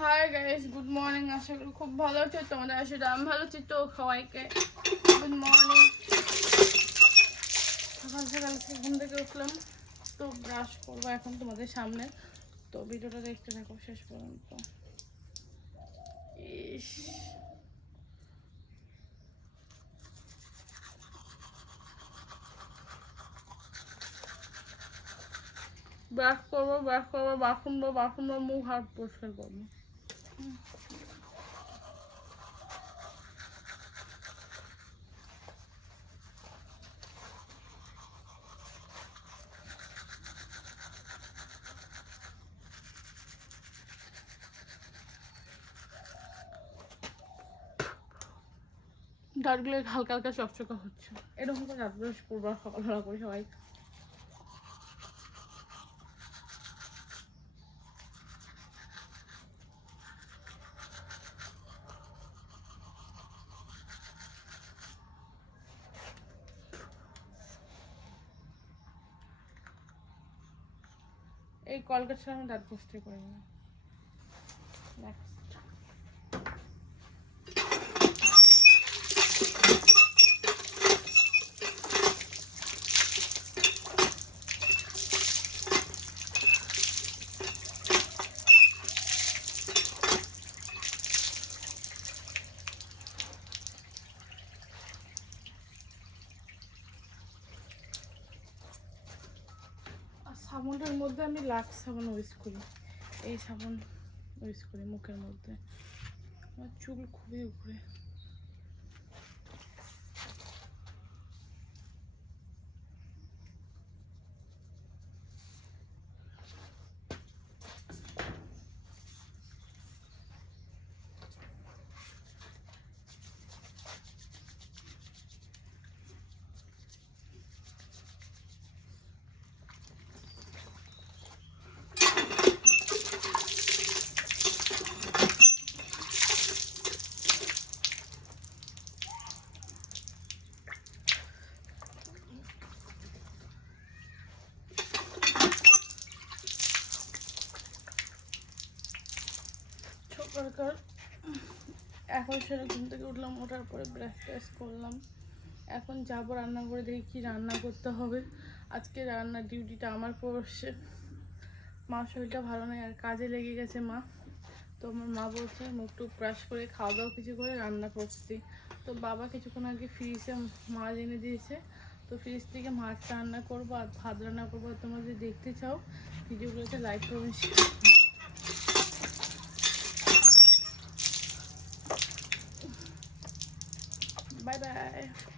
High guys, good morning. আশা করি খুব ভালো আছো। তোমাদের আসলে আমি ভালো আছি। তো সবাইকে গুড মর্নিং। সকাল সকাল ঘুম থেকে উঠলাম, তো ব্রাশ করবো এখন তোমাদের সামনে। তো ভিডিওটা দেখতে থাকো শেষ পর্যন্ত। ইস, ব্রাশ করবো, বাথরুম মুখ হাত পরিষ্কার করবো। দাঁতগুলো হালকা হালকা চকচকা হচ্ছে। এরকম করে দাঁত ব্রাশ করবো সকালবেলা করে সবাই। এই কলগেট ছাড়া আমি দাঁত ব্রাশটাই করি না। সাবানটার মধ্যে আমি লাক্স সাবান ইউজ করি। এই সাবান ইউজ করি মুখের মধ্যে। আমার চুল খুবই উপরে। সকালকার এখন সেরে ঘুম থেকে উঠলাম, ওঠার পরে ব্রাশ ট্রাশ করলাম। এখন যাবো রান্না করে, দেখি কি রান্না করতে হবে। আজকে রান্নার ডিউটিটা আমার পড়ছে। মা শরীরটা ভালো নেই আর কাজে লেগে গেছে মা। তো আমার মা বলছে মুখ টুক ব্রাশ করে খাওয়া দাওয়া কিছু করে রান্না করছি। তো বাবা কিছুক্ষণ আগে ফ্রিজে মাছ এনে দিয়েছে, তো ফ্রিজ থেকে মাছ রান্না করবো আর ভাত রান্না করবো। তোমরা যদি দেখতে চাও ভিডিওগুলোতে লাইক করবেন। Bye bye.